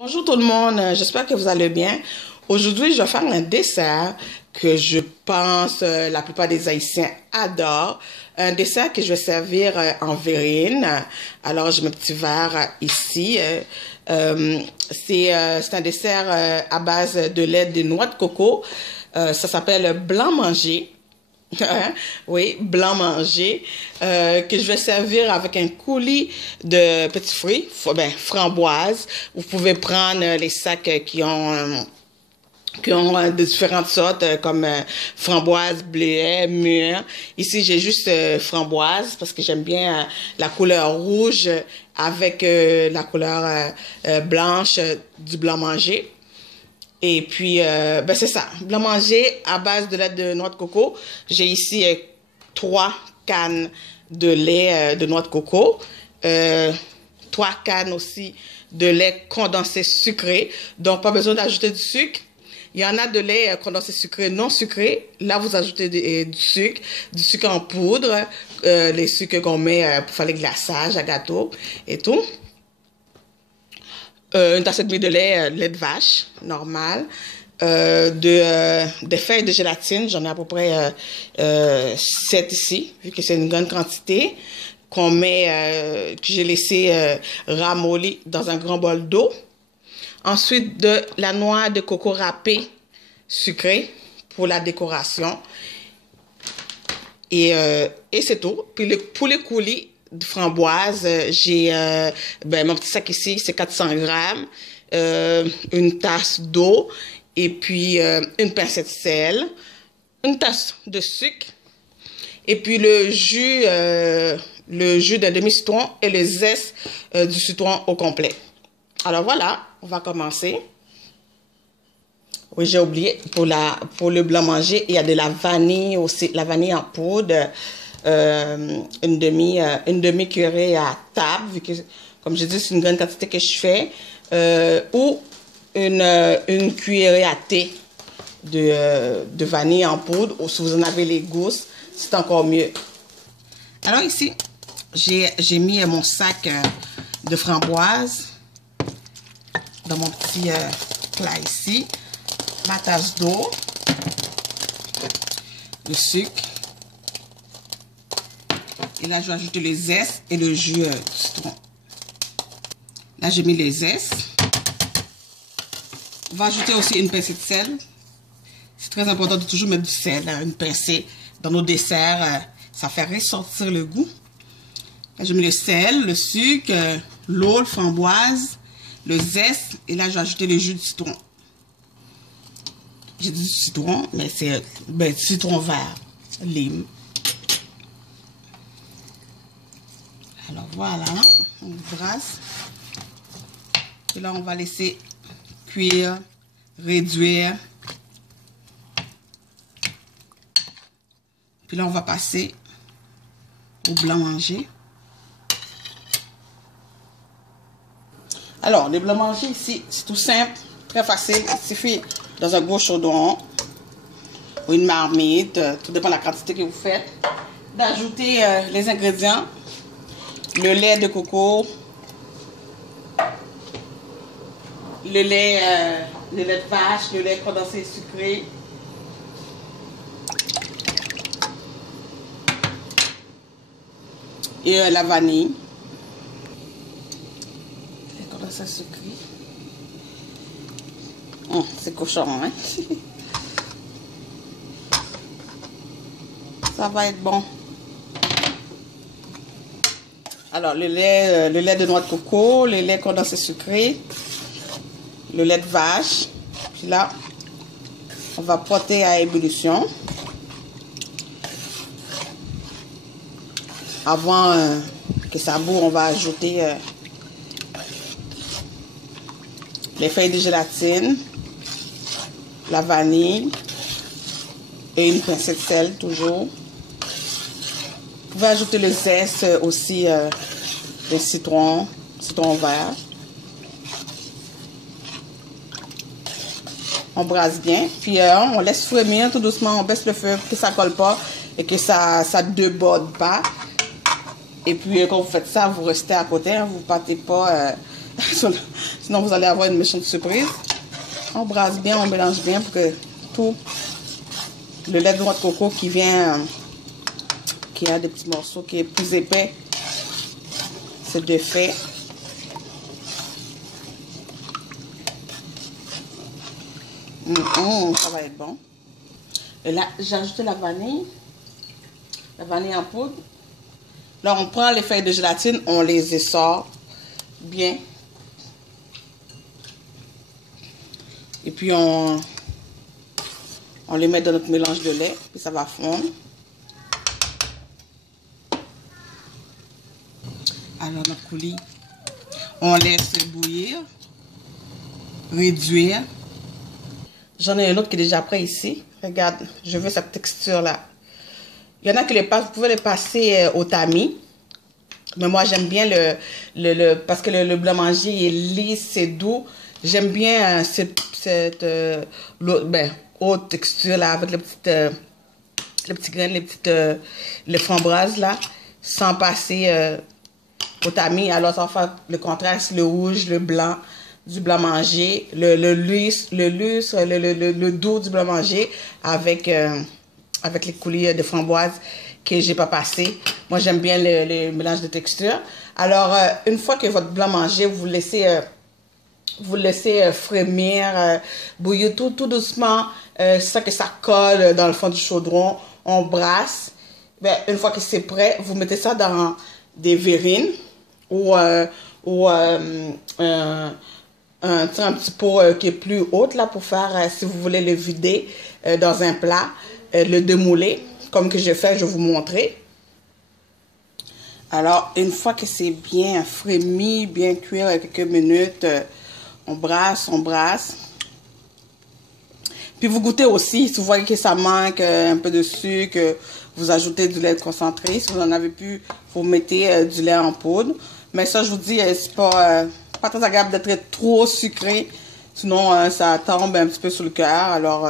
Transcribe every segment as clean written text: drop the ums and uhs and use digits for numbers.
Bonjour tout le monde, j'espère que vous allez bien. Aujourd'hui, je vais faire un dessert que je pense la plupart des Haïtiens adorent. Un dessert que je vais servir en verrine. Alors, j'ai mes petits verres ici. C'est un dessert à base de lait de noix de coco. Ça s'appelle blanc manger. Oui, blanc manger, que je vais servir avec un coulis de petits fruits, framboises. Vous pouvez prendre les sacs qui ont de différentes sortes, comme framboise, bleuet, mûre. Ici, j'ai juste framboise parce que j'aime bien la couleur rouge avec la couleur blanche du blanc manger. Et puis, c'est ça. Blanc manger à base de lait de noix de coco. J'ai ici 3 cannes de lait de noix de coco. 3 cannes aussi de lait condensé sucré. Donc, pas besoin d'ajouter du sucre. Il y en a de lait condensé sucré non sucré. Là, vous ajoutez du sucre en poudre, les sucres qu'on met pour faire les glaçages à gâteau et tout. Une tasse et demie de lait, lait de vache, normal. Des feuilles de gélatine, j'en ai à peu près 7 ici, vu que c'est une grande quantité, que j'ai laissé ramollir dans un grand bol d'eau. Ensuite, de la noix de coco râpée sucrée pour la décoration. Et c'est tout. Puis pour les coulis de framboise, j'ai mon petit sac ici, c'est 400 grammes, une tasse d'eau, et puis une pincée de sel, une tasse de sucre, et puis le jus d'un demi-citron et le zeste du citron au complet. Alors voilà, on va commencer. Oui, j'ai oublié, pour le blanc manger, il y a de la vanille aussi, la vanille en poudre, une demi-cuillerée à table, vu que, comme je dis, c'est une grande quantité que je fais, ou une cuillerée à thé de vanille en poudre, ou si vous en avez les gousses, c'est encore mieux. Alors ici, j'ai mis mon sac de framboises dans mon petit plat ici, ma tasse d'eau, le sucre, et là je vais ajouter les zestes et le jus du citron. Là j'ai mis les zestes. On va ajouter aussi une pincée de sel. C'est très important de toujours mettre du sel, une pincée dans nos desserts, ça fait ressortir le goût. Là j'ai mis le sel, le sucre, l'eau, le framboise, le zeste, et là je vais ajouter le jus du citron. J'ai dit du citron, mais c'est du citron vert, lime. Alors voilà, on brasse. Et là on va laisser cuire, réduire. Puis là on va passer au blanc manger. Alors, les blancs manger ici, c'est tout simple, très facile. Il suffit dans un gros chaudron ou une marmite, tout dépend de la quantité que vous faites, d'ajouter les ingrédients, le lait de coco, le lait de vache, le lait condensé sucré, et la vanille. Ça sucré. C'est cochon, hein? Ça va être bon. Alors, le lait de noix de coco, le lait condensé sucré, le lait de vache. Puis là, on va porter à ébullition. Avant que ça bout, on va ajouter les feuilles de gélatine, la vanille et une pincée de sel toujours. Vous pouvez ajouter le zeste aussi le citron vert. On brasse bien, puis on laisse frémir tout doucement, on baisse le feu pour que ça ne colle pas et que ça ne déborde pas. Et puis quand vous faites ça, vous restez à côté, vous ne partez pas Sinon, vous allez avoir une méchante surprise. On brasse bien, on mélange bien pour que tout le lait de noix de coco qui vient, qui a des petits morceaux, qui est plus épais, se défait. Ça va être bon. Et là, j'ai ajouté la vanille en poudre. Là, on prend les feuilles de gélatine, on les essore bien. Et puis, on les met dans notre mélange de lait, puis ça va fondre. Alors, notre coulis, on laisse bouillir, réduire. J'en ai un autre qui est déjà prêt ici. Regarde, je veux cette texture-là. Il y en a qui les passent, vous pouvez les passer au tamis. Mais moi, j'aime bien parce que le blanc manger est lisse, c'est doux. J'aime bien cette haute texture-là, avec les petits graines, les framboises, là, sans passer au tamis. Alors, ça va faire le contraste, le rouge, le blanc, du blanc manger, le doux du blanc manger avec les coulis de framboise que j'ai pas passé. Moi, j'aime bien le mélange de texture. Alors, une fois que votre blanc manger, vous le laissez frémir, bouillir tout doucement, sans que ça colle dans le fond du chaudron. On brasse. Ben, une fois que c'est prêt, vous mettez ça dans des verrines ou un petit pot qui est plus haute là pour faire, si vous voulez le vider dans un plat, le démouler, comme que j'ai fait, je vais vous montrer. Alors, une fois que c'est bien frémi, bien cuit, quelques minutes, on brasse. Puis vous goûtez aussi, si vous voyez que ça manque un peu de sucre, vous ajoutez du lait concentré. Si vous n'en avez plus, vous mettez du lait en poudre. Mais ça, je vous dis, c'est pas très agréable d'être trop sucré. Sinon, ça tombe un petit peu sur le cœur. Alors,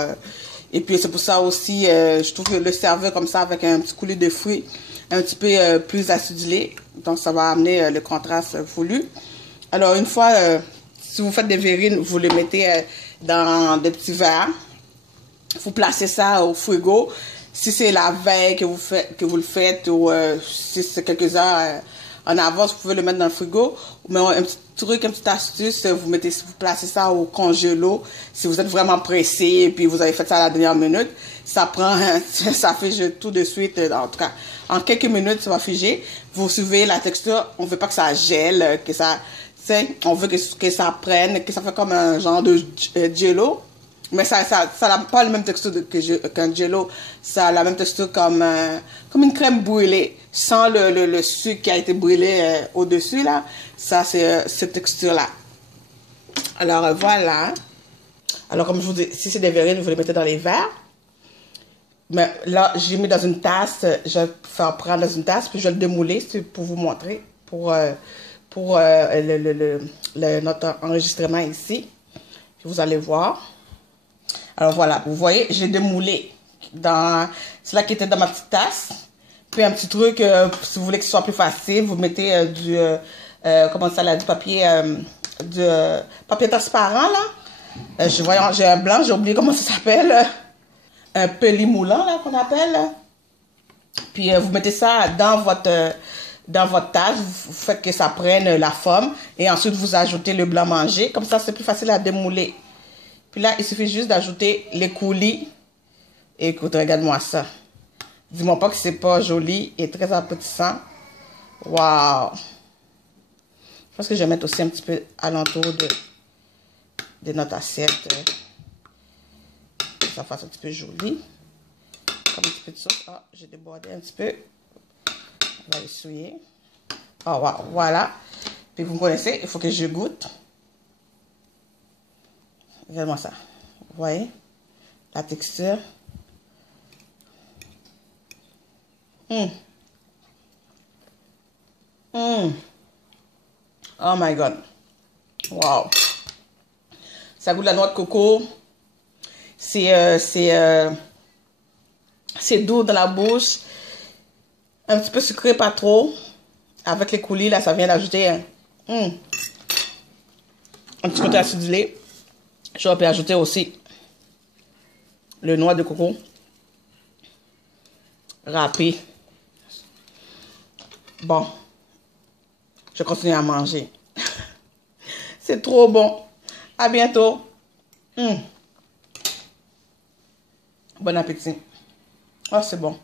et puis c'est pour ça aussi, je trouve que le servir comme ça avec un petit coulis de fruits, un petit peu plus acidulé. Donc, ça va amener le contraste voulu. Alors, une fois, si vous faites des verrines, vous les mettez dans des petits verres. Vous placez ça au frigo. Si c'est la veille que vous le faites ou si c'est quelques heures en avance, vous pouvez le mettre dans le frigo. Mais un petit truc, une petite astuce, vous placez ça au congélo. Si vous êtes vraiment pressé et puis vous avez fait ça à la dernière minute, ça fige tout de suite. En tout cas, en quelques minutes, ça va figer. Vous suivez la texture. On ne veut pas que ça gèle, on veut que ça prenne, que ça fait comme un genre de jello. Mais ça n'a pas la même texture qu'un jello. Ça a la même texture comme une crème brûlée. Sans le sucre qui a été brûlé au-dessus, là. Ça, c'est cette texture-là. Alors, voilà. Alors, comme je vous dis, si c'est des verrines, vous les mettez dans les verres. Mais là, j'ai mis dans une tasse. Je vais faire prendre dans une tasse, puis je vais le démouler pour vous montrer. Pour notre enregistrement ici. Puis vous allez voir. Alors voilà, vous voyez, j'ai démoulé c'est là qui était dans ma petite tasse. Puis un petit truc, si vous voulez que ce soit plus facile, vous mettez du papier transparent là. J'ai un blanc, j'ai oublié comment ça s'appelle. Un pellimoulant là qu'on appelle. Puis vous mettez ça dans votre tasse, vous faites que ça prenne la forme. Et ensuite vous ajoutez le blanc manger. Comme ça, c'est plus facile à démouler. Puis là, il suffit juste d'ajouter les coulis. Et écoute, regarde-moi ça. Dis-moi pas que c'est pas joli et très appétissant. Waouh! Je pense que je vais mettre aussi un petit peu alentour de notre assiette. Que ça fasse un petit peu joli. Comme un petit peu de sauce. Ah, j'ai débordé un petit peu. On va essuyer. Oh, wow, voilà. Puis vous me connaissez, il faut que je goûte. Regardez-moi ça. Vous voyez? La texture. Oh my God. Wow. Ça goûte la noix de coco. C'est doux dans la bouche. Un petit peu sucré, pas trop. Avec les coulis, là, ça vient d'ajouter. un petit côté acidulé. J'aurais pu ajouter aussi le noix de coco râpé. Bon, je continue à manger. C'est trop bon. À bientôt. Bon appétit. Oh, c'est bon.